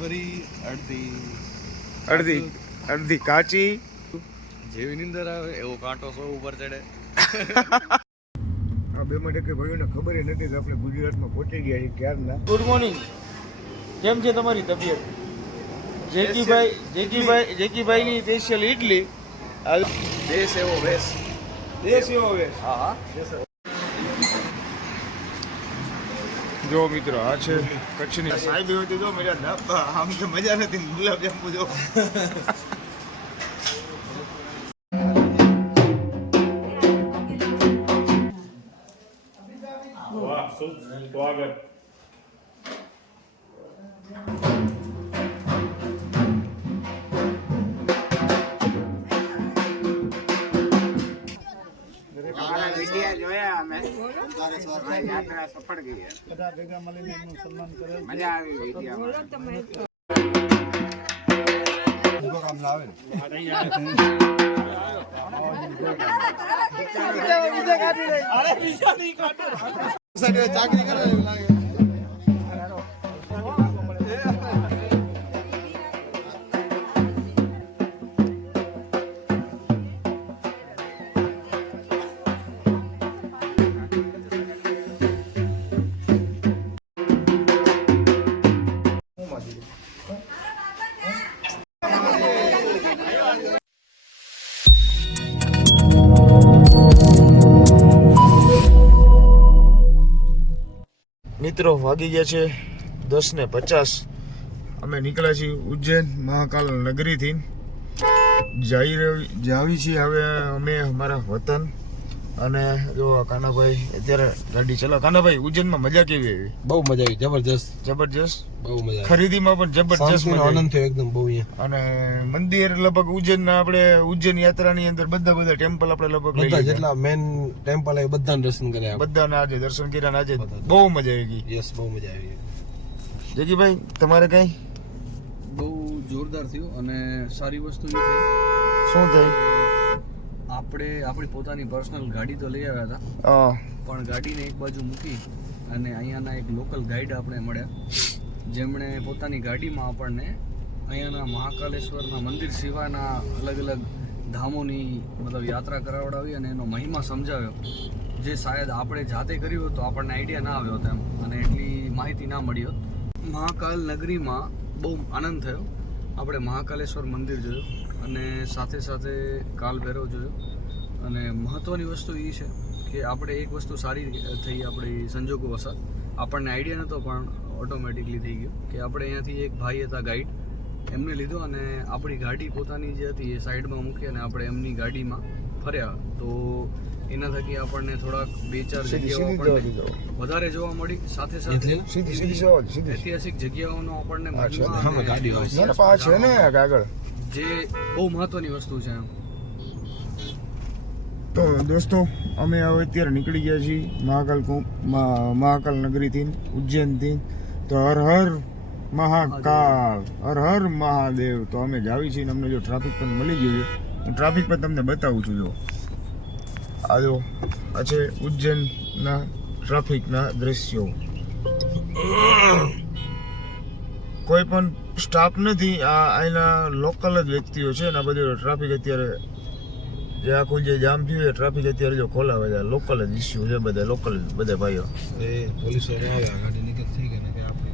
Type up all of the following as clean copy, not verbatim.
ભરી અડધી કાચી. જેવી નીંદર આવે એવો કાંટો સો ઉપર ચડે. આ બે માટે કે ભાઈઓને ખબર નથી કે આપણે ગુજરાતમાં પહોંચી ગયા છીએ ક્યારના. Good morning. કેમ છે તમારી તબિયત? જેકીભાઈની સ્પેશિયલ ઇડલી. દેશ એવો વેશ. દેશ એવો વેશ. હા જો મિત્રો આ છે કચ્છની સાહેબ હોય તો જો મજા ના આમ તો મજા નથી. ગુલાબ જાંબુ જો સ્વાગત. જોયા અમે યાત્રા સફળ ગઈ. બધા ભેગા મળીને એમનું સન્માન કરે. મજા આવી ચાકરી કરે લાગે. મિત્રો વાગી ગયા છે 10:50. અમે નીકળ્યા છીએ ઉજ્જૈન મહાકાલ નગરીથી. જાવી છીએ હવે અમે અમારા વતન. અને જો કાનાભાઈ અત્યારે ગાડી ચલાવ. કાનાભાઈ ઉજ્જૈનમાં મજા કેવી આવી? બહુ મજા આવી. જબરજસ્ત બહુ મજા. ખરીદીમાં પણ જબરજસ્ત આનંદ થયો એકદમ બહુ. અને મંદિર લગભગ ઉજ્જૈનના આપણે ઉજ્જૈન યાત્રાની અંદર બધા ટેમ્પલ આપણે લગભગ જેટલા મેન ટેમ્પલ આવે બધાને દર્શન કર્યા. બધાના આજે દર્શન કર્યા. આજે બહુ મજા આવી ગઈ. યસ, બહુ મજા આવી. જગીભાઈ તમારે કઈ? બહુ જોરદાર થયું. અને સારી વસ્તુ એ થઈ. શું થઈ? આપણે આપણી પોતાની પર્સનલ ગાડી તો લઈ આવ્યા હતા, પણ ગાડીને એક બાજુ મૂકી અને અહીંયાના એક લોકલ ગાઈડ આપણે મળ્યા, જેમણે પોતાની ગાડીમાં આપણને અહીંયાના મહાકાલેશ્વરના મંદિર સિવાયના અલગ અલગ ધામોની મતલબ યાત્રા કરાવડાવી અને એનો મહિમા સમજાવ્યો, જે શાયદ આપણે જાતે કર્યું હોત તો આપણને આઈડિયા ના આવ્યો હતો એમ, અને એટલી માહિતી ના મળી હોત. મહાકાલ નગરીમાં બહુ આનંદ થયો. આપણે મહાકાલેશ્વર મંદિર જોયું અને સાથે સાથે કાલ ભૈરવ જોયો. અને મહત્ત્વની વસ્તુ એ છે કે આપણે એક વસ્તુ સારી થઈ આપણી સંજોગો વસાત. આપણને આઈડિયા નહોતો પણ ઓટોમેટિકલી થઈ ગયો કે આપણે અહીંયાથી એક ભાઈ હતા ગાઈડ, એમને લીધો અને આપણી ગાડી પોતાની જે હતી એ સાઈડમાં મૂકી અને આપણે એમની ગાડીમાં ફર્યા. તો એના થકી આપણને થોડાક 2-4 જગ્યાઓ વધારે જોવા મળી. સાથે સાથે ઐતિહાસિક જગ્યાઓનો આપણને જે બહુ મહત્વની વસ્તુ છે એમ. તો દોસ્તો અમે હવે અત્યારે નીકળી ગયા છીએ મહાકાલ નગરીથી ઉજ્જૈનથી. તો હર હર મહાકાલ, હર હર મહાદેવ. તો અમે જાવી છીએ. અમને જો ટ્રાફિક પણ મળી ગયું છે. હું ટ્રાફિક પર તમને બતાવું છું. જો આ જો આ છે ઉજ્જૈનના ટ્રાફિકના દ્રશ્યો. કોઈ પણ સ્ટાફ નથી, આ અહીંના લોકલ જ વ્યક્તિઓ છે. અને આ બધું ટ્રાફિક અત્યારે જે આખું જે જામ થયું એ ટ્રાફિક અત્યારે જો ખોલાવે છે. લોકલ જ ઇસ્યુ છે. બધા ભાઈઓ પોલીસો આવ્યા, ગાડી નીકળ થઈ ગઈ ને કે આપણે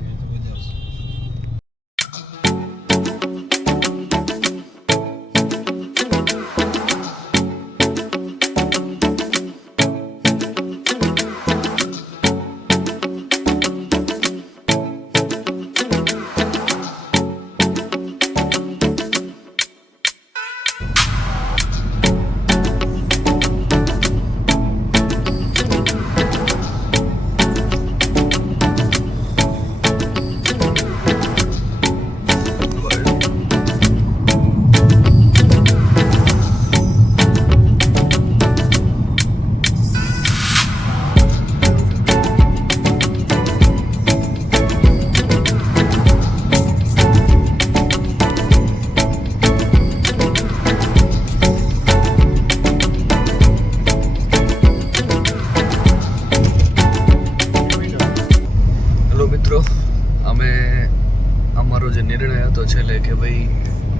જે નિર્ણય હતો છેલ્લે કે ભાઈ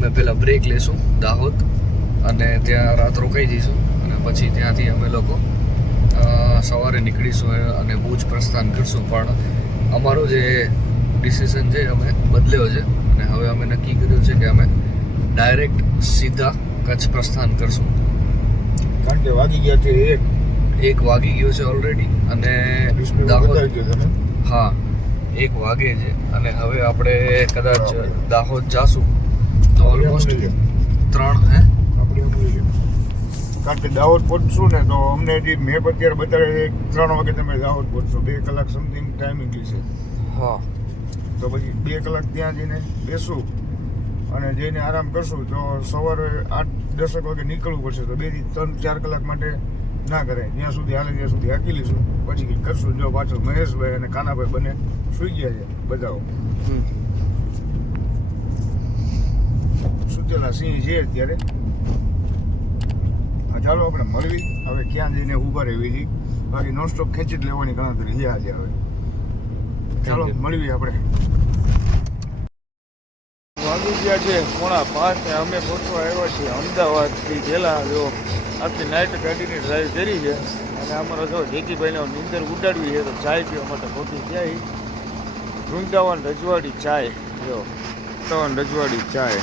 મેં પહેલાં બ્રેક લેશું દાહોદ અને ત્યાં રાત રોકાઈ જઈશું અને પછી ત્યાંથી અમે લોકો સવારે નીકળીશું અને ભુજ પ્રસ્થાન કરશું. પણ અમારો જે ડિસિઝન છે અમે બદલ્યો છે અને હવે અમે નક્કી કર્યું છે કે અમે ડાયરેક્ટ સીધા કચ્છ પ્રસ્થાન કરશું. કારણ કે વાગી ગયા છે 1 વાગી ગયો છે ઓલરેડી અને ડિસ્પ્લે દાહોદ બતાવી ગયો તમે. હા 1 વાગે છે અને હવે આપણે કદાચ દાહોદ જાશું તો ઓલમોસ્ટ 3 આપણી ઉમરી છે. કારણ કે દાહોદ પહોંચશું ને તો અમને જે મેપ અત્યારે બતાવે છે 3 વાગે તમે દાહોદ પહોંચશો, 2 કલાક સમથિંગ ટાઈમિંગ છે. હા તો પછી 2 કલાક ત્યાં જઈને બેસું અને જઈને આરામ કરશું તો સવારે 8-10 વાગે નીકળવું પડશે. તો 2 થી 3-4 કલાક માટે ના કરે, જ્યાં સુધી હાલે ત્યાં સુધી હાકી લઈશું, પછી કંઈક કરશું. જો પાછળ મહેશભાઈ અને કાનાભાઈ બંને સુઈ ગયા છે બધાઓ. સુતેલા સિંહ છે અત્યારે. ચાલો આપણે મળવી હવે ક્યાં જઈને ઊભા રહેવી છે, બાકી નોનસ્ટોપ ખેંચી જ લેવાની ગણતરી છે આજે. હવે ચાલો મળવી આપણે. વાગી ગયા છે 4:30 ને અમે પહોંચવા આવ્યા છીએ અમદાવાદથી પહેલા. જો આખી નાઇટ ગાડીની ડ્રાઈવ કરી છે અને અમારો જો જેકીભાઈને નીંદર ઉડાડવી છે તો ચાય પીવા માટે પહોંચી જાય. વૃંદાવન રજવાડી ચાય. જો વૃંદાવન રજવાડી ચાય.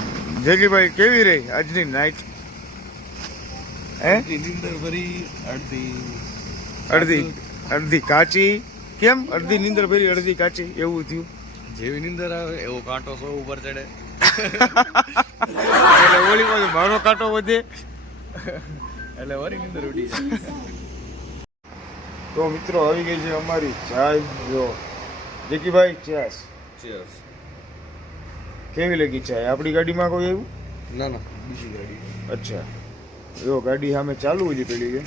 જેકીભાઈ કેવી રહી આજની નાઇટ? નીંદર ભરી અડધી કાચી. કેમ અડધી નીંદર ભરી અડધી કાચી એવું થયું? જેવી નીંદર આવે એવો કાંટો સો ઉપર ચડે એટલે ઓલી બાજુ મારો કાંટો વધે એટલે વરી નીંદર ઉડી જાય. તો મિત્રો આવી ગઈ છે અમારી ચાય. જો જેકીભાઈ ચેસ ચીયર્સ. કેવી લાગી ચાય? આપણી ગાડીમાં કોઈ એવું? ના બીજી ગાડી. અચ્છા જો ગાડી સામે ચાલુ જ પેલી છે.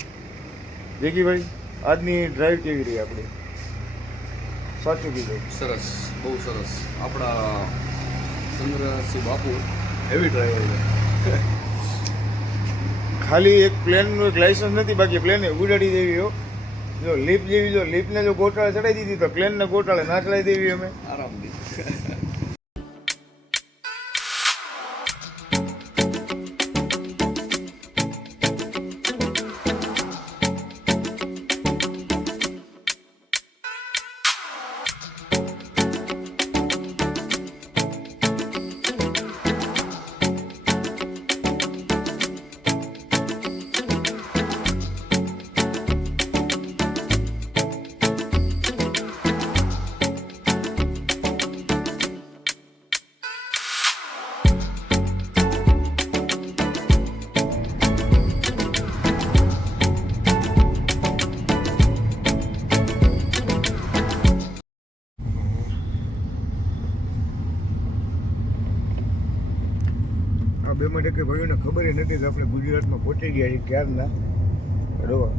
જેકીભાઈ આજની ડ્રાઈવ કેવી રહી આપણી? સાચું કીધું. સરસ, બહુ સરસ. આપણા ચંદ્રસિંહ બાપુ હેવી ડ્રાઈવર છે. ખાલી એક પ્લેનનું એક લાયસન્સ નથી, બાકી પ્લેને ઉડાડી દેવી. હો જો લીપ જેવી, જો લીપને જો ગોટાળે ચડાવી દીધી તો પ્લેનને ગોટાળે ના ચડાવી દેવી અમે આરામથી. બે માટે કે ભાઈઓને ખબર નથી કે આપણે ગુજરાતમાં પહોંચી ગયા છીએ ક્યારના.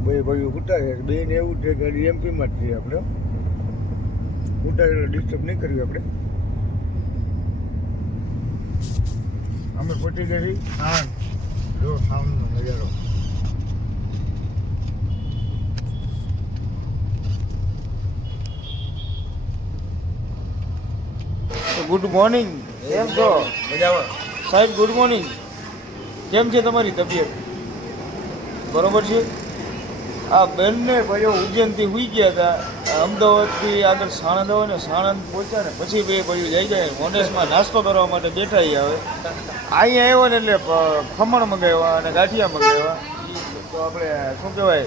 બે ભાઈઓ ઉઠા છે, બેને એવું છે ગાડી એમપીમાં જ છીએ આપણે. ઉઠા એટલે ડિસ્ટર્બ નહીં કર્યું આપણે. અમે પહોંચી ગયા છીએ સાણંદ. જો સાણંદનો નજારો. Good morning. કેમ છો? મજામાં સાહેબ ગુડ મોર્નિંગ. કેમ છે તમારી તબિયત? બરોબર છે? આ બંને ભાઈઓ ઉજ્જૈનથી ઉઈ ગયા હતા. અમદાવાદથી આગળ સાણંદ આવે ને, સાણંદ પહોંચ્યા ને પછી બે ભાઈઓ જઈ જાય મોનેસમાં નાસ્તો કરવા માટે બેઠા આવે. અહીંયા આવ્યો ને એટલે ખમણ મંગાવ્યા અને ગાંઠિયા મંગાવ્યા. તો આપણે શું કહેવાય,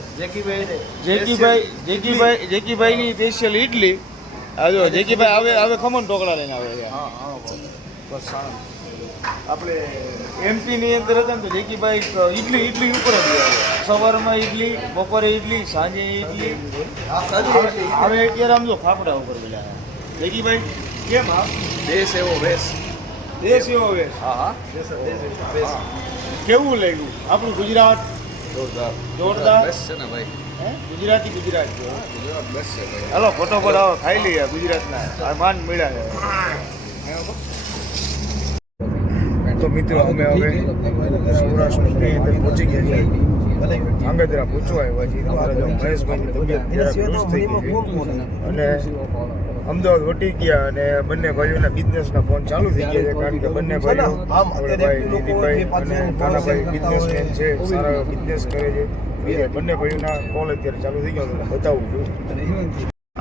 જેકીભાઈની સ્પેશિયલ ઇડલી. આ જો જેકીભાઈ આવે ખમણ ઢોકળા લઈને આવે છે. બસ સાણંદ આપણે એમપીની અંદર હતા ને તો જેકીભાઈ ઇડલી ઉપર જ આવે. સવારમાં ઇડલી, બપોરે ઇડલી, સાંજે ઇડલી. હવે અત્યારે આમ જો ફાફડા ઉપર પેલા જેકીભાઈ કેમ? હા દેશ એવો વેશ. દેશ એવો વેશ. હા કેવું લાગ્યું આપણું ગુજરાત? જોરદાર બેસ્ટ છે ને ભાઈ. ગુજરાતી ગુજરાત ગુજરાત બેસ્ટ છે ભાઈ. હાલો ફટોફટ આવો ખાઈ લઈએ ગુજરાતના. આ માન મળ્યા છે. તો મિત્રો અમે હવે સૌરાષ્ટ્રની અંદર પહોંચી ગયા છીએ. ધાંગધ્રા પૂછવા આવ્યા છીએ. તમારા જો મહેશભાઈની તબિયત જરાક દુરુસ્ત થઈ ગઈ છે અને અમદાવાદ વટી ગયા અને બંને ભાઈઓના બિઝનેસના ફોન ચાલુ થઈ ગયા છે, કારણ કે બંને ભાઈઓ આપણે ભાઈ જયદીપભાઈ અને કાનાભાઈ બિઝનેસમેન છે, સારા બિઝનેસ કરે છે. એ બંને ભાઈઓના કોલ અત્યારે ચાલુ થઈ ગયો તો બતાવું છું.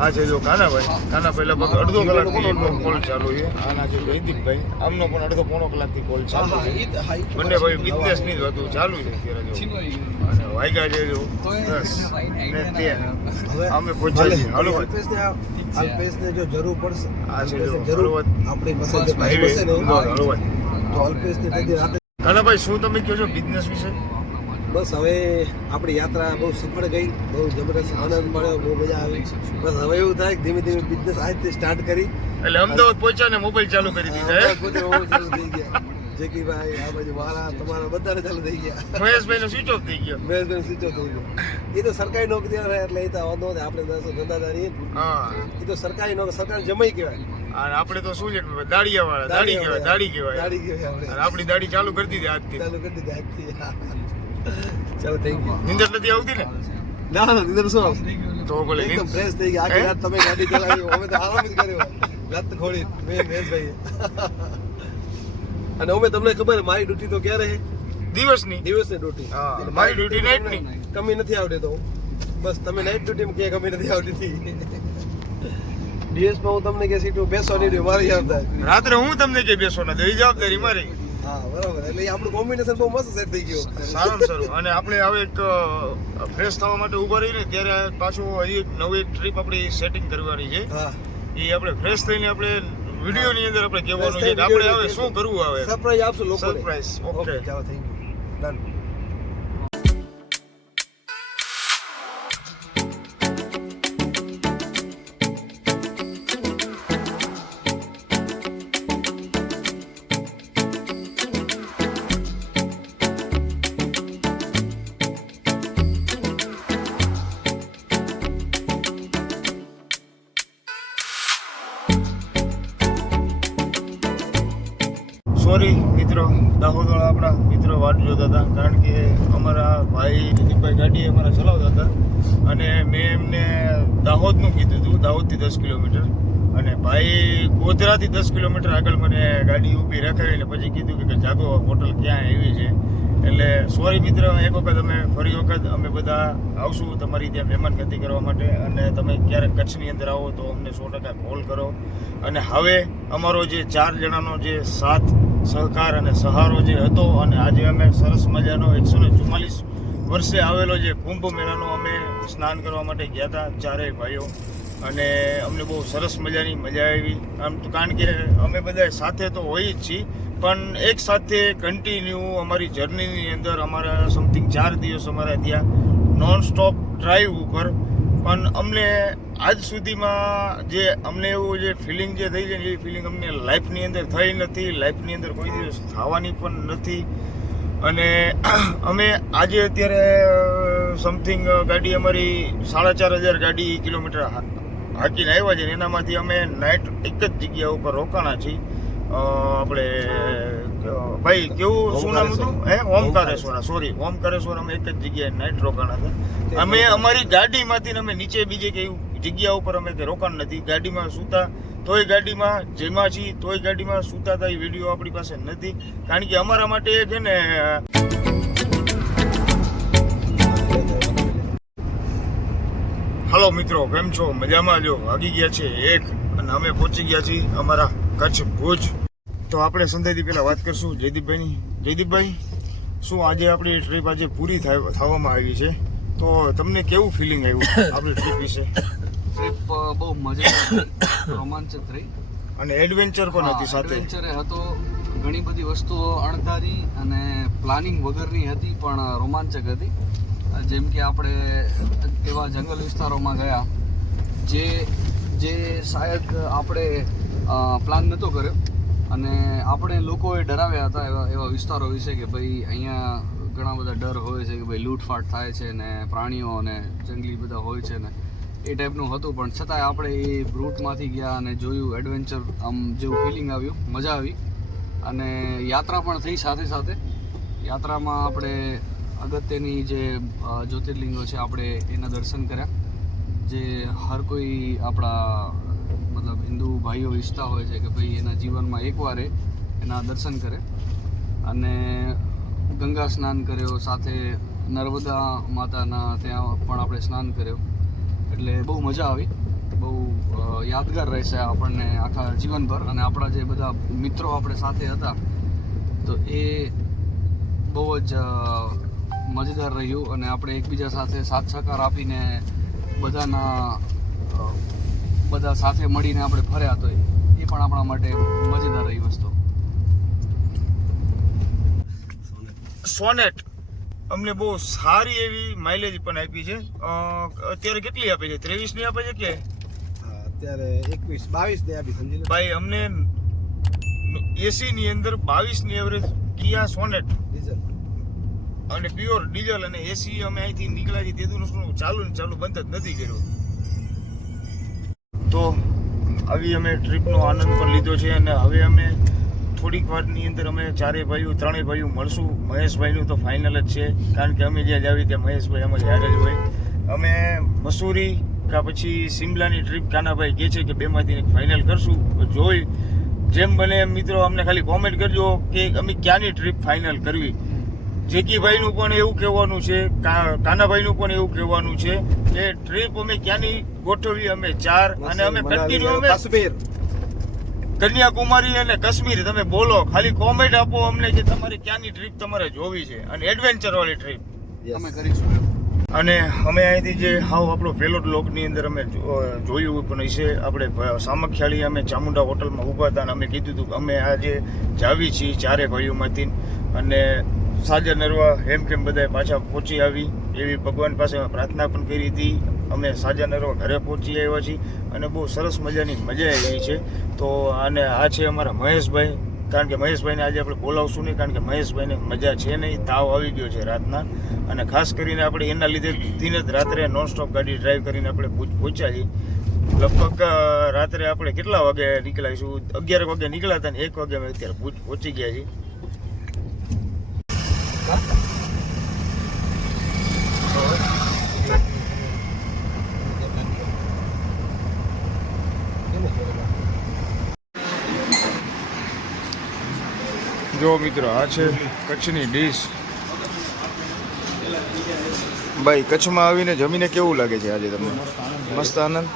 આ છે જો કાનાભાઈ લગભગ અડધો કલાકથી એમનો કોલ ચાલુ છે. આના છે જયદીપભાઈ, આમનો પણ અડધો પોણો કલાકથી કોલ ચાલુ છે. બંને ભાઈ બિઝનેસ ની જ વાતો ચાલુ છે અત્યારે જો. અને વાગ્યા છે જો 10 ને 13. અમે પહોંચ્યા છીએ હળવદ. અલ્પેશને જો જરૂર પડશે આ છે જો જરૂર હળવદ આપણી પાસે જે હાઈવે બસ છે ને હળવદ. તો અલ્પેશની તેથી રાતે કાનાભાઈ શું તમે કહો છો બિઝનેસ વિશે? બસ હવે આપણી યાત્રા બહુ સફળ ગઈ, બહુ જબરદસ્ત આનંદ મળ્યો, બહુ મજા આવી. બસ હવે એવું થાય કે ધીમે ધીમે બિઝનેસ આજથી સ્ટાર્ટ કરી એટલે અમદાવાદ પહોંચ્યા ને મોબાઈલ ચાલુ કરી દીધા હે? પોતે બહુ ચાલુ થઈ ગયા. જેકીભાઈ આ બાજુ મારા તમારા બધાને ચાલુ થઈ ગયા. મહેશભાઈ નો સ્વિચ ઓફ થઈ ગયો. મેં સ્વિચો થઈ ગયો. એ તો સરકારી નોકરી રહે એટલે એ તો વાંધો નથી. આપણે ધંધાદારી હા, એ તો સરકારી નોકરી, સરકાર જમાઈ કહેવાય. અને આપણે તો શું છે દાડિયા વાળા, દાડી કહેવાય, દાડી કહેવાય. દાડી કહેવાય આપણે. અને આપણી દાડી ચાલુ કરી દીધી આજથી. ચાલુ કરી દીધા આજથી. ચાલો થેન્ક યુ. નીંદર નથી આવતી ને? ના ના નિંદર શું આવશે? તો બોલે એકદમ ફ્રેશ થઈ ગયા. આખી રાત તમે ગાડી ચલાવી, અમે તો આરામ જ કર્યો. લત ખોળી મહેશભાઈ. અને અમે તમને ખબર મારી ડ્યુટી તો ક્યારે છે? દિવસની. દિવસની ડ્યુટી. હા, મારી ડ્યુટી નાઈટની. કમી નથી આવતી તો બસ તમે નાઈટ ડ્યુટીમાં ક્યાંય કમી નથી આવતી. દિવસમાં હું તમને કે સીટું બેસવાની રહ્યું મારી જવાબદારી. રાત્રે હું તમને કઈ બેસો ના દે, જવાબદારી મારી. હા બરાબર. એટલે એ આપણું કોમ્બિનેશન બહુ મસ્ત સેટ થઈ ગયું. સારું સારું. અને આપણે હવે એક ફ્રેશ થવા માટે ઉભા રહીને ત્યારે પાછું હજી એક નવી ટ્રીપ આપણી સેટિંગ કરવાની છે. હા એ આપણે ફ્રેશ થઈને આપણે વિડીયો ની અંદર આપણે કહેવાનું છે કે આપણે હવે શું કરવું આવે. સરપ્રાઈઝ આપશું લોકોને. સરપ્રાઈઝ. Okay okay. ચાલો થેન્ક યુ. ડન. સોરી મિત્રો, દાહોદ વાળા આપણા મિત્રો વાટ જોતા હતા, કારણ કે અમારા ભાઈ દિલીપભાઈ ગાડી અમારા ચલાવતા હતા અને મેં એમને દાહોદનું કીધું હતું, દાહોદથી 10 કિલોમીટર, અને ભાઈ ગોધરાથી 10 કિલોમીટર આગળ મને ગાડી ઊભી રખાવીને પછી કીધું કે જાગો હોટલ ક્યાં આવી છે. એટલે સોરી મિત્ર, એક વખત અમે ફરી વખત અમે બધા આવશું તમારી ત્યાં મહેમાનગતિ કરવા માટે, અને તમે ક્યારેક કચ્છની અંદર આવો તો અમને 100% કોલ કરો. અને હવે અમારો જે 4 જણાનો જે સાથ સહકાર અને સહારો જે હતો, અને આજે અમે સરસ મજાનો 144 વર્ષે આવેલો જે કુંભ મેળાનો અમે સ્નાન કરવા માટે ગયા હતા ચારેય ભાઈઓ, અને અમને બહુ સરસ મજાની મજા આવી. આમ તો કારણ કે અમે બધા સાથે તો હોઈએ જ છીએ, પણ એક સાથે કન્ટિન્યુ અમારી જર્નીની અંદર અમારા સમથિંગ 4 દિવસ અમારા ત્યાં નોન સ્ટોપ ડ્રાઈવ ઉપર, પણ અમને આજ સુધીમાં જે અમને એવું જે ફિલિંગ જે થઈ છે ને એ ફિલિંગ અમને લાઈફની અંદર થઈ નથી, લાઈફની અંદર કોઈ દિવસ થવાની પણ નથી. અને અમે આજે અત્યારે સમથિંગ ગાડી અમારી 4500 ગાડી કિલોમીટર હાકીને આવ્યા છે, એનામાંથી અમે નાઇટ એક જ જગ્યા ઉપર રોકાણા છીએ. આપણે ભાઈ કેવું શું નામ હતું? ઓમકારેશ્વર. સોરી, ઓમકારેશ્વર અમે એક જ જગ્યાએ નાઇટ રોકાણા હતા. અમે અમારી ગાડીમાંથી અમે નીચે બીજે કઈ જગ્યા ઉપર અમે કે રોકાણ નથી. ગાડીમાં સૂતા તોય ગાડીમાં, જેમાં છીએ તોય ગાડીમાં સૂતા હતા. એ વિડીયો આપણી પાસે નથી, કારણ કે અમારા માટે એ છે ને હલો મિત્રો, કેમ છો? મજામાં? જો વાગી ગયા છે 1 અને અમે પહોંચી ગયા છીએ અમારા કચ્છ ભુજ. તો આપણે સંધેથી પહેલા વાત કરશું જયદીપભાઈની. જયદીપભાઈ, શું આજે આપણી ટ્રીપ આજે પૂરી થવામાં આવી છે, તો તમને કેવું ફિલિંગ આવ્યું આપણી ટ્રીપ વિશે? ટ્રીપ બહુ મજા રોમાંચક રહી અને એડવેન્ચર પણ હતી સાથે. એડવેન્ચર હતો, ઘણી બધી વસ્તુઓ અણધારી અને પ્લાનિંગ વગરની હતી, પણ રોમાંચક હતી. જેમ કે આપણે એવા જંગલ વિસ્તારોમાં ગયા જે શાયદ આપણે પ્લાન નહોતો કર્યો, અને આપણે લોકોએ ડરાવ્યા હતા એવા વિસ્તારો વિશે કે ભાઈ અહીંયા ઘણા બધા ડર હોય છે કે ભાઈ લૂંટફાટ થાય છે ને પ્રાણીઓ અને જંગલી બધા હોય છે ને એ ટાઈપનું હતું. પણ છતાંય આપણે એ રૂટમાંથી ગયા અને જોયું, એડવેન્ચર આમ જેવું ફિલિંગ આવ્યું, મજા આવી. અને યાત્રા પણ થઈ સાથે સાથે. યાત્રામાં આપણે અગત્યની જે જ્યોતિર્લિંગો છે આપણે એના દર્શન કર્યા, જે હર કોઈ આપણા મતલબ મતલબ હિન્દુ ભાઈઓ ઈચ્છતા હોય છે કે ભાઈ એના જીવનમાં એકવાર એના દર્શન કરે અને ગંગા સ્નાન કર્યો, સાથે નર્મદા માતાના ત્યાં પણ આપણે સ્નાન કર્યો, એટલે બહુ મજા આવી, બહુ યાદગાર રહેશે આપણને આખા જીવનભર. અને આપણા જે બધા મિત્રો આપણે સાથે હતા તો એ બહુ જ મજેદાર રહ્યું અને આપણે એકબીજા સાથે સાથ સહકાર આપીને બધા સાથે મળીને આપણે ફર્યા તો એ પણ આપણા માટે મજેદાર રહી વસ્તુ. સોનેટ અમને બહુ સારી એવી માઇલેજ પણ આપી છે. અત્યારે કેટલી આપે છે? 23 ની આપે છે કે અત્યારે 21-22 ને આપી સમજી લો ભાઈ? અમને 80 ની અંદર 22 ની એવરેજ કિયા સોનેટ ડીઝલ અને પ્યોર ડીઝલ અને એસી અમે અહીંથી નીકળ્યા છીએ તેદું ચાલુ બંધ જ નથી કર્યો. તો આવી અમે ટ્રીપનો આનંદ પણ લીધો છે અને હવે અમે થોડીક વારની અંદર અમે ત્રણેય ભાઈઓ મળશું. મહેશભાઈનું તો ફાઇનલ જ છે, કારણ કે અમે જ્યાં જાવી ત્યાં મહેશભાઈ અમે યાદ જ હોય. અમે મસૂરી કે પછી સિમલાની ટ્રીપ કાનાભાઈ કહે છે કે બેમાંથી ફાઇનલ કરશું. જોઈ જેમ બને એમ મિત્રો અમને ખાલી કોમેન્ટ કરજો કે અમે ક્યાંની ટ્રીપ ફાઇનલ કરવી. જેકીભાઈનું પણ એવું કહેવાનું છે, કાનાભાઈનું પણ એવું કહેવાનું છે કે ટ્રીપ અમે ક્યાંની ગોઠવી. અમે 4 અને અમે કન્ટિન્યુ અમે કાશ્મીર, કન્યાકુમારી અને કાશ્મીર. તમે બોલો, ખાલી કોમેન્ટ આપો અમને કે તમારે ક્યાંની ટ્રીપ તમારે જોવી છે અને એડવેન્ચર વાળી ટ્રીપ અમે કરીશું. અને અમે અહીંથી જે આપણો પહેલો બ્લોગની અંદર અમે જોયું પણ હશે, આપણે સામખિયાળી અમે ચામુંડા હોટલમાં ઊભા હતા અને અમે કીધું હતું અમે આજે જાવી છીએ 4 ભાઈઓમાંથી અને સાજા નરવા હેમ કેમ બધાએ પાછા પહોંચી આવી એવી ભગવાન પાસે પ્રાર્થના પણ કરી હતી. અમે સાજા નરવા ઘરે પહોંચી આવ્યા છીએ અને બહુ સરસ મજાની મજા આવી છે. તો અને આ છે અમારા મહેશભાઈ, કારણ કે મહેશભાઈને આજે આપણે બોલાવશું નહીં, કારણ કે મહેશભાઈને મજા છે નહીં, તાવ આવી ગયો છે રાતના. અને ખાસ કરીને આપણે એના લીધે જ રાત્રે નોનસ્ટોપ ગાડી ડ્રાઈવ કરીને આપણે ભુજ પહોંચ્યા છીએ. લગભગ રાત્રે આપણે કેટલા વાગે નીકળાઈશું? 11 વાગે નીકળ્યા હતા ને 1 વાગે અમે અત્યારે ભુજ પહોંચી ગયા છીએ. જો મિત્રો આ છે કચ્છની ડીશ. ભાઈ કચ્છમાં આવીને જમીને કેવું લાગે છે આજે તમને? મસ્ત આનંદ.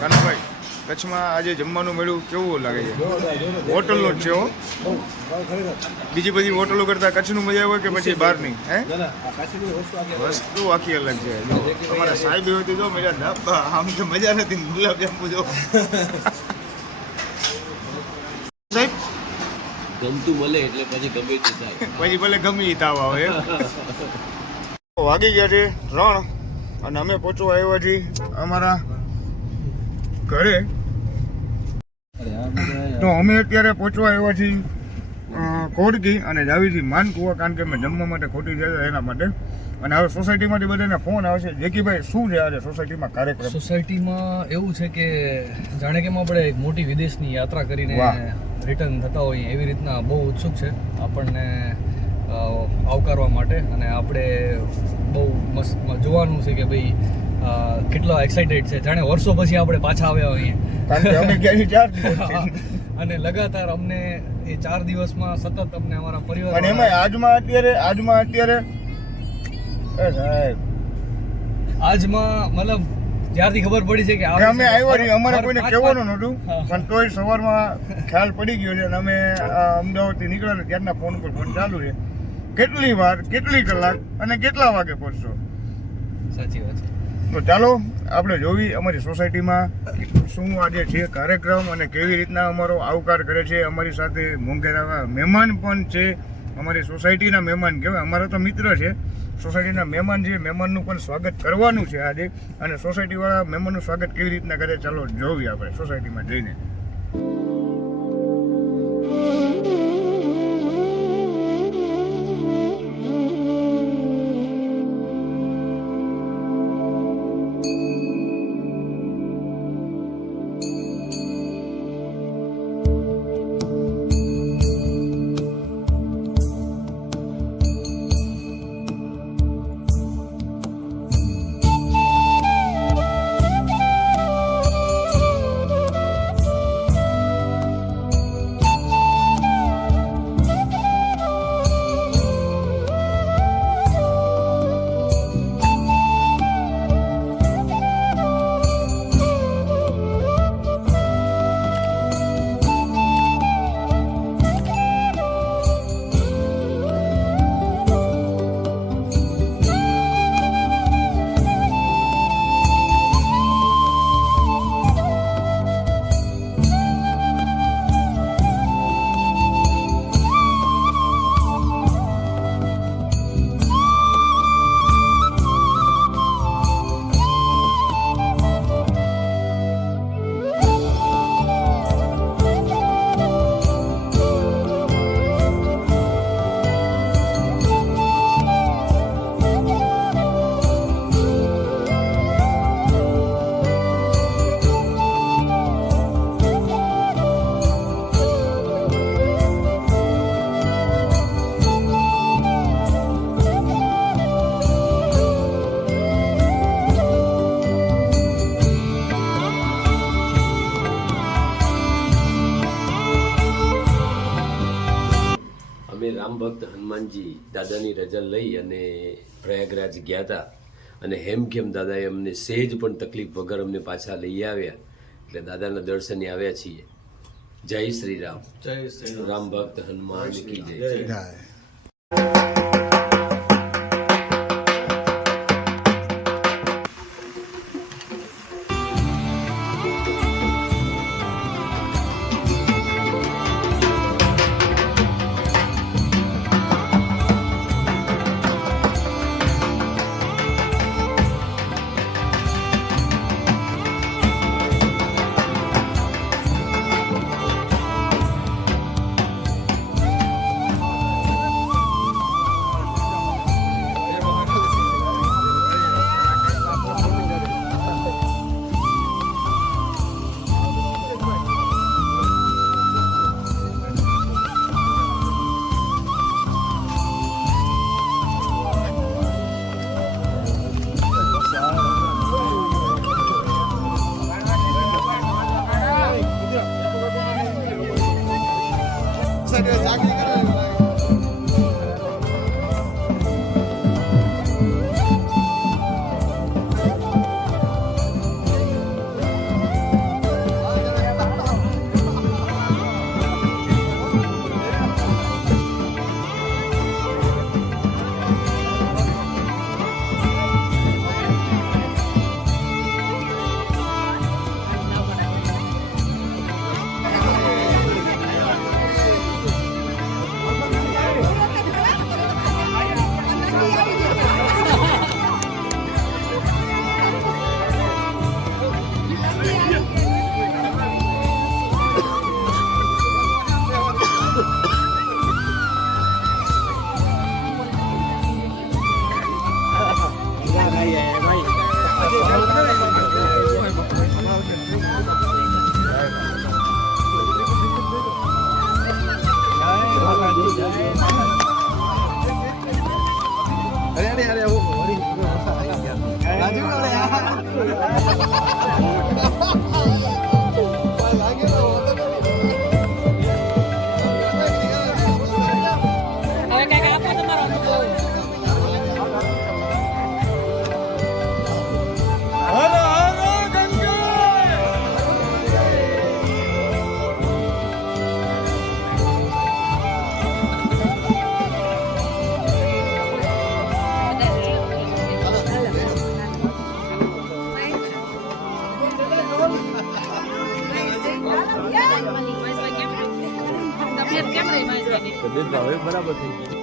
કાનાભાઈ, કચ્છમાં આજે જમવાનું મળ્યું કેવું લાગે છે? હોટલનું જ છે હો, બીજી બધી હોટલો કરતા કચ્છનું મજા આવે કે પછી બહારની? હે, વસ્તુ આખી અલગ છે. જો અમારા સાહેબ હોય તો જો મજા, આમ તો મજા નથી. ગુલાબ જાંબુ જો સાહેબ ગમતું મળે એટલે પછી ગમે તે થાય, પછી ભલે ગમે તાવ આવે. વાગી ગયા છે 3 અને અમે પહોંચવા આવ્યા છીએ અમારા ઘરે. તો અમે અત્યારે પહોંચવા આવ્યા છીએ કોડકી અને જાવી છીએ માનકુવા, કારણ કે અમે જમવા માટે ખોટી જાય એના માટે. અને હવે સોસાયટીમાંથી બધાને ફોન આવશે. જેકીભાઈ, શું છે આજે સોસાયટીમાં કાર્યક્રમ? સોસાયટીમાં એવું છે કે જાણે કે આપણે એક મોટી વિદેશની યાત્રા કરીને રિટર્ન થતા હોઈએ એવી રીતના બહુ ઉત્સુક છે આપણને આવકારવા માટે. અને આપણે બહુ મસ્ત જોવાનું છે કે ભાઈ કેટલા એક્સાઇટેડ છે, જાણે વર્ષો પછી આપણે પાછા આવ્યા હોઈએ. કારણ કે અમે ગયા 4 દિવસ છે અને લગાતાર અમને એ 4 દિવસમાં સતત અમને અમારા પરિવાર અને એમાં આજમાં અત્યારે આજમાં મતલબ જ્યારથી ખબર પડી છે કે અમે આવ્યા છીએ, અમારે કોઈને કહેવાનું નહોતું, પણ તોય સવારમાં ખ્યાલ પડી ગયો છે અને અમે અમદાવાદથી નીકળ્યા ને ત્યારના ફોન ઉપર ફોન ચાલુ છે. કેટલી વાર, કેટલી કલાક અને કેટલા વાગે પહોંચશો? સાચી વાત છે. તો ચાલો આપણે જોવી અમારી સોસાયટીમાં શું આજે છે કાર્યક્રમ અને કેવી રીતના અમારો આવકાર કરે છે. અમારી સાથે મોંઘેરા મહેમાન પણ છે, અમારી સોસાયટીના મહેમાન કહેવાય, અમારા તો મિત્ર છે. સોસાયટીના મહેમાન છે, મહેમાનનું પણ સ્વાગત કરવાનું છે આજે. અને સોસાયટીવાળા મહેમાનનું સ્વાગત કેવી રીતના કરે ચાલો જોવી આપણે સોસાયટીમાં જઈને. અમે રામ ભક્ત હનુમાનજી દાદાની રજા લઈ અને પ્રયાગરાજ ગયા હતા અને હેમખેમ દાદાએ અમને સહેજ પણ તકલીફ વગર અમને પાછા લઈ આવ્યા એટલે દાદાના દર્શને આવ્યા છીએ. જય શ્રી રામ. જય શ્રી રામ. રામ ભક્ત હનુમાન કી જય. તબિયત હવે બરાબર થઈ ગઈ.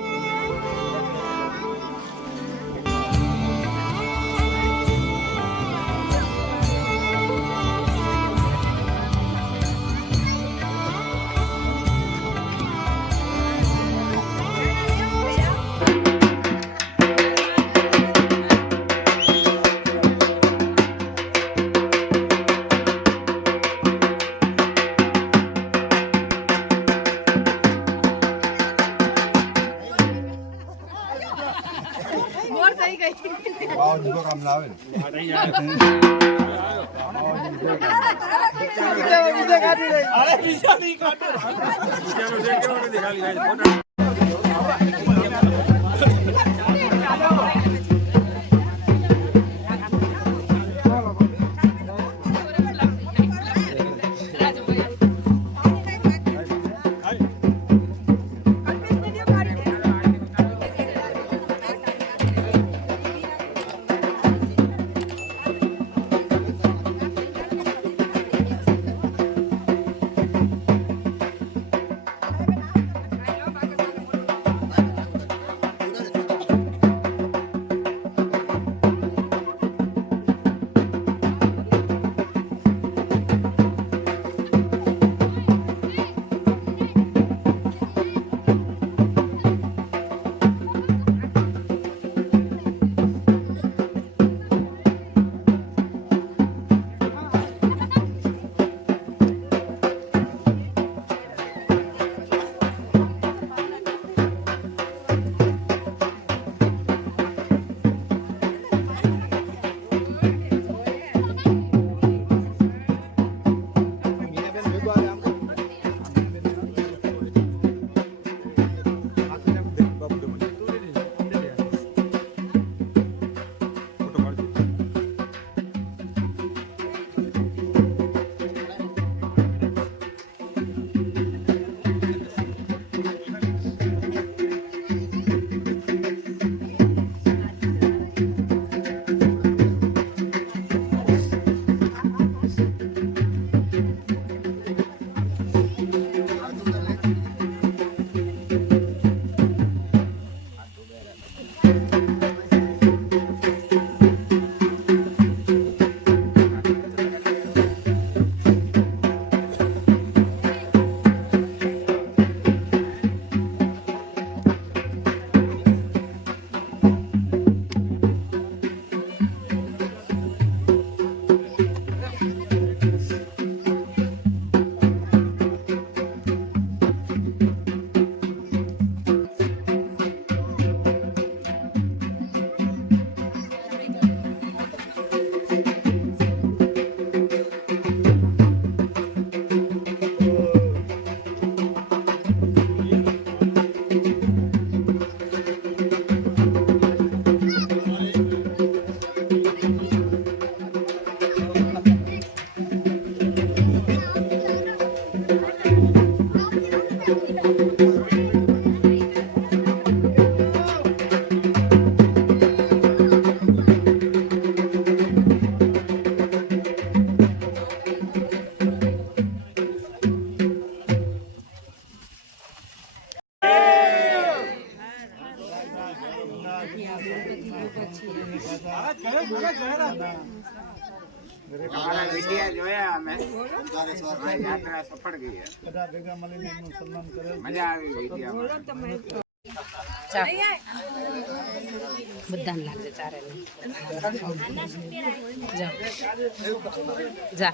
તમારા વિડિયા જોયા અમે આ યાત્રા સફળ ગઈ છે. મજા આવી વિડિયામાં. બધાને લાગશે ચારે જા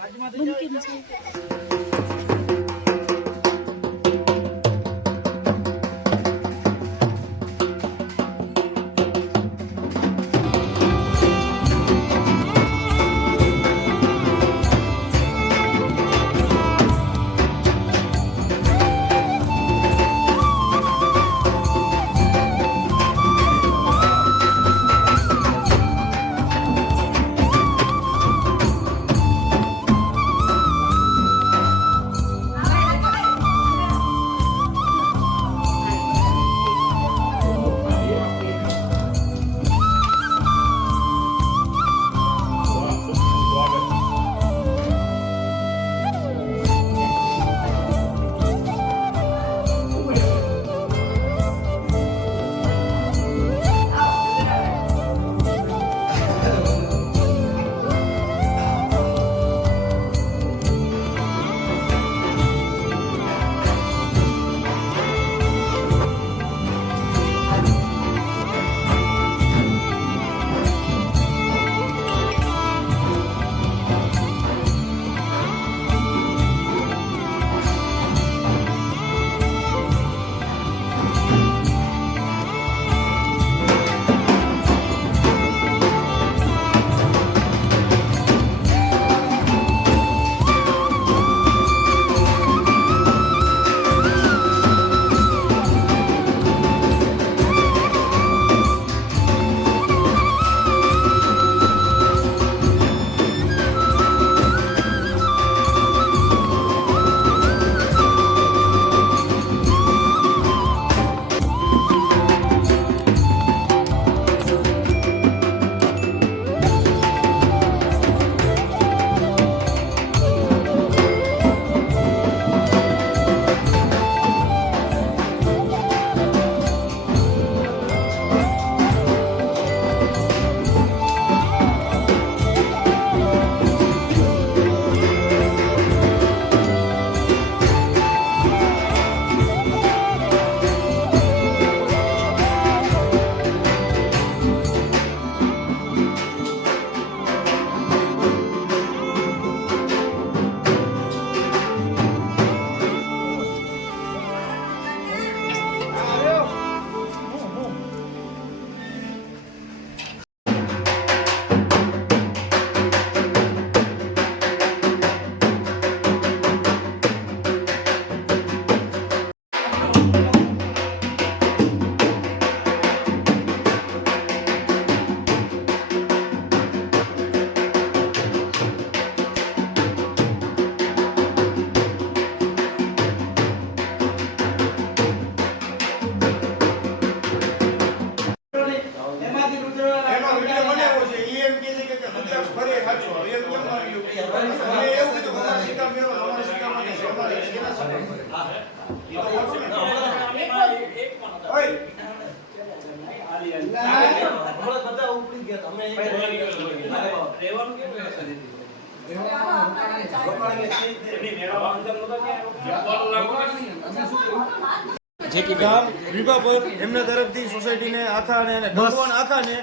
ગામ વિભાપર એમના તરફથી સોસાયટીને આખાને અને ગંગવાન આખાને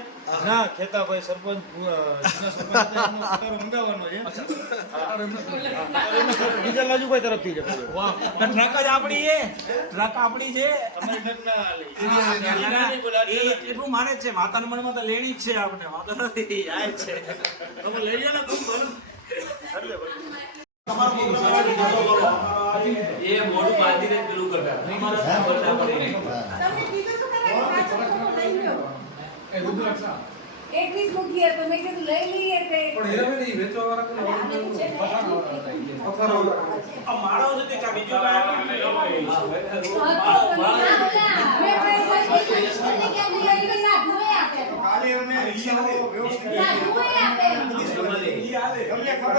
ના ખેતાભાઈ સરપંચ જૂના સરપંચ હતા, એમનો ઉતારો મંગાવવાનો છે. બીજા લાજુભાઈ તરફથી છે. ટ્રક જ આપણી છે, ટ્રક આપણી છે. તમારી ઘરના એટલું માને જ છે, માતાના મનમાં તો લેણી જ છે આપણે, વાંધો નથી, આ જ છે. તમે લઈ લો ને ખૂબ ભલું. એ મોઢું બાંધીને જ પેલું કરતા 21 મૂકીએ તો મેં કીધું લઈ લઈએ તે પણ હેરામે નહીં વેચવા વાળા કોને આ માળો જતી કા બીજો કાલે અમને રિક્ષાઓ વ્યવસ્થિત અમને ખબર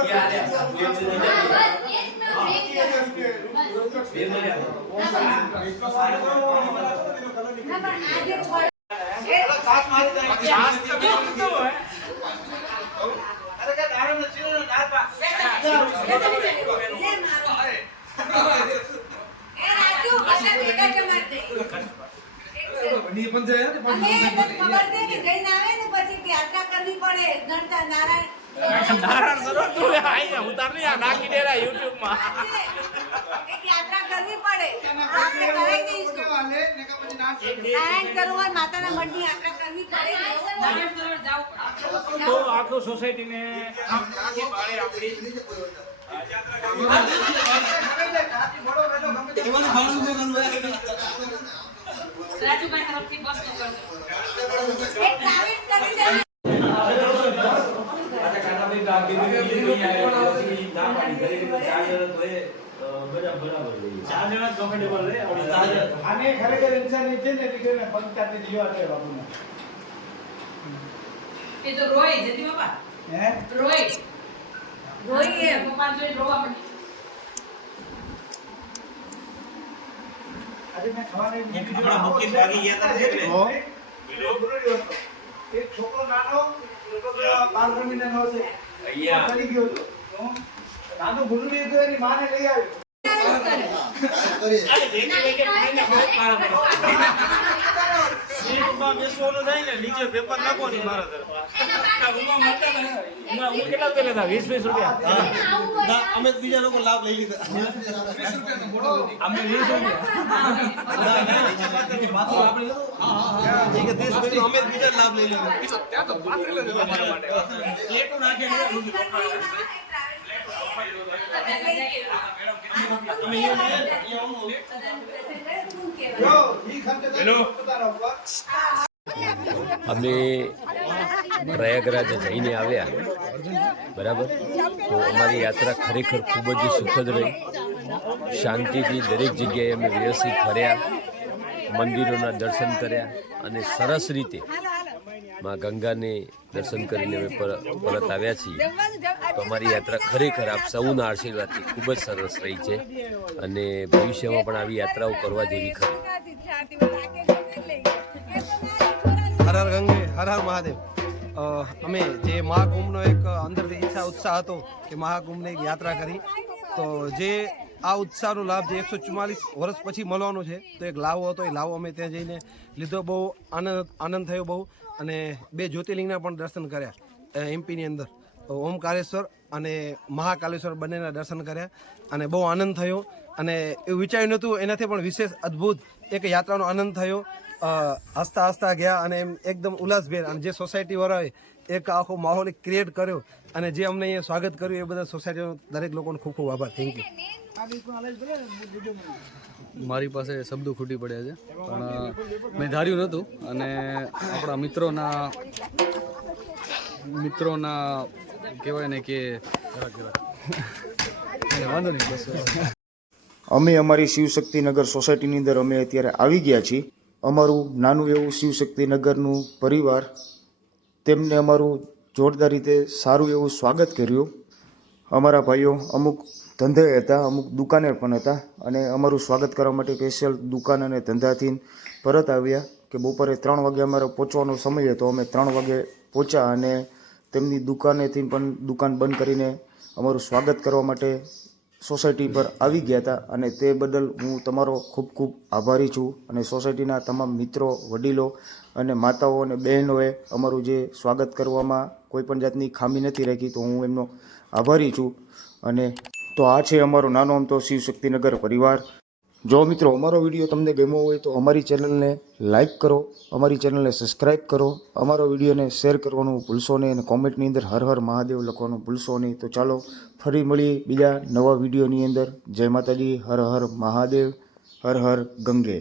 નારાયણ સરોવર તું આઈ ઉતાર ની આ નાખી દેરા YouTube માં યાત્રા કરવી પડે આપણે કરાવી દઈશું નારાયણ સરોવર માતાના મઢની યાત્રા કરવી પડે નારાયણ સરોવર જાવ તો આખું સોસાયટી ને આખી બાળે આપડી રાજુભાઈ તરફથી બસ નો કરજો એક ટ્રાવેલ્સ કરી દે આને ખરેખર ઇન્સાનિયત છે ને એટલે કે પંચાયતી જીવા છે બાપુને એ તો રોય જતી બાપા હે રોઈએ પપ્પા જોઈ રોવા પડે આજે મેં ખાવાની હમણાં મૂકીને ભાગી ગયા હતા એટલે એક છોકરો નાનો 5 મહિનાનો હશે અહીંયા ચડી ગયો હતો નાનો ભૂલડી હતો એની માને લઈ આવ્યો સીટમાં બેસવાનું થાય ને નીચે પેપર નાખો ને મારા તરફ કેટલા પેલા 20 રૂપિયા અમે બીજા લોકો લાભ લઈ લીધા અમે 20 રૂપિયા અમે બીજા લાભ લઈ લીધા પ્લેટો નાખે અમે પ્રયાગરાજ જઈને આવ્યા બરાબર તો અમારી યાત્રા ખરેખર ખૂબ જ સુખદ રહી શાંતિથી દરેક જગ્યાએ અમે વ્યવસ્થિત ફર્યા મંદિરોના દર્શન કર્યા અને સરસ રીતે માં ગંગાને દર્શન કરીને અમે પરત આવ્યા છીએ તો અમારી યાત્રા ખરેખર આપ સૌના આશીર્વાદથી ખૂબ જ સરસ રહી છે અને ભવિષ્યમાં પણ આવી યાત્રાઓ કરવા જેવી ખરી. હર હર ગંગે હર હર મહાદેવ. અમે જે મહાકુંભનો એક અંદરથી ઉત્સાહ હતો કે મહાકુંભની એક યાત્રા કરી તો જે આ ઉત્સાહનો લાભ જે 144 વર્ષ પછી મળવાનો છે તો એક લાવો હતો એ લાવો અમે ત્યાં જઈને લીધો. બહુ આનંદ થયો બહુ અને 2 જ્યોતિર્લિંગના પણ દર્શન કર્યા એમપીની અંદર ઓમકારેશ્વર અને મહાકાલેશ્વર બંનેના દર્શન કર્યા અને બહુ આનંદ થયો અને એવું વિચાર્યું નહોતું એનાથી પણ વિશેષ અદ્ભુત એક યાત્રાનો આનંદ થયો. હસતા હસતા ગયા અને એમ એકદમ ઉલ્લાસભેર અને જે સોસાયટીવાળાએ એક આખો માહોલ ક્રિએટ કર્યો અને જે અમને અહીંયા સ્વાગત કર્યું એ બધા સોસાયટીનો દરેક લોકોનો ખૂબ ખૂબ આભાર. Thank you. મારી પાસે શબ્દો ખૂટી પડ્યા છે પણ મેં ધાર્યું નહોતું અને આપણા મિત્રોના કહેવાય ને કે વાંધો નહીં બસ. અમે અમારી શિવશક્તિનગર સોસાયટીની અંદર અમે અત્યારે આવી ગયા છીએ. અમારું નાનું એવું શિવશક્તિનગરનું પરિવાર તેમને અમારું જોરદાર રીતે સારું એવું સ્વાગત કર્યું. અમારા ભાઈઓ અમુક ધંધે હતા, અમુક દુકાને પણ હતા અને અમારું સ્વાગત કરવા માટે સ્પેશિયલ દુકાન અને ધંધાથી પરત આવ્યા કે બપોરે 3 વાગે અમારો પહોંચવાનો સમય હતો. અમે 3 વાગે પહોંચ્યા અને તેમની દુકાનેથી પણ દુકાન બંધ કરીને અમારું સ્વાગત કરવા માટે સોસાયટી પર આવી ગયા હતા અને તે બદલ હું તમારો ખૂબ ખૂબ આભારી છું. અને સોસાયટીના તમામ મિત્રો, વડીલો અને માતાઓ અને બહેનોએ અમારું જે સ્વાગત કરવામાં કોઈ પણ જાતની ખામી નથી રાખી તો હું એમનો આભારી છું. અને તો આ છે અમારો નાનો અમથો શિવશક્તિનગર પરિવાર. જો મિત્રો અમારો વિડીયો તમને ગમ્યો હોય તો અમારી ચેનલને લાઇક કરો, અમારી ચેનલને સબસ્ક્રાઈબ કરો, અમારો વિડીયોને શેર કરવાનું ભૂલશો નહીં અને કોમેન્ટની અંદર હર હર મહાદેવ લખવાનું ભૂલશો નહીં. તો ચાલો ફરી મળીએ બીજા નવા વિડીયોની અંદર. જય માતાજી, હર હર મહાદેવ, હર હર ગંગે.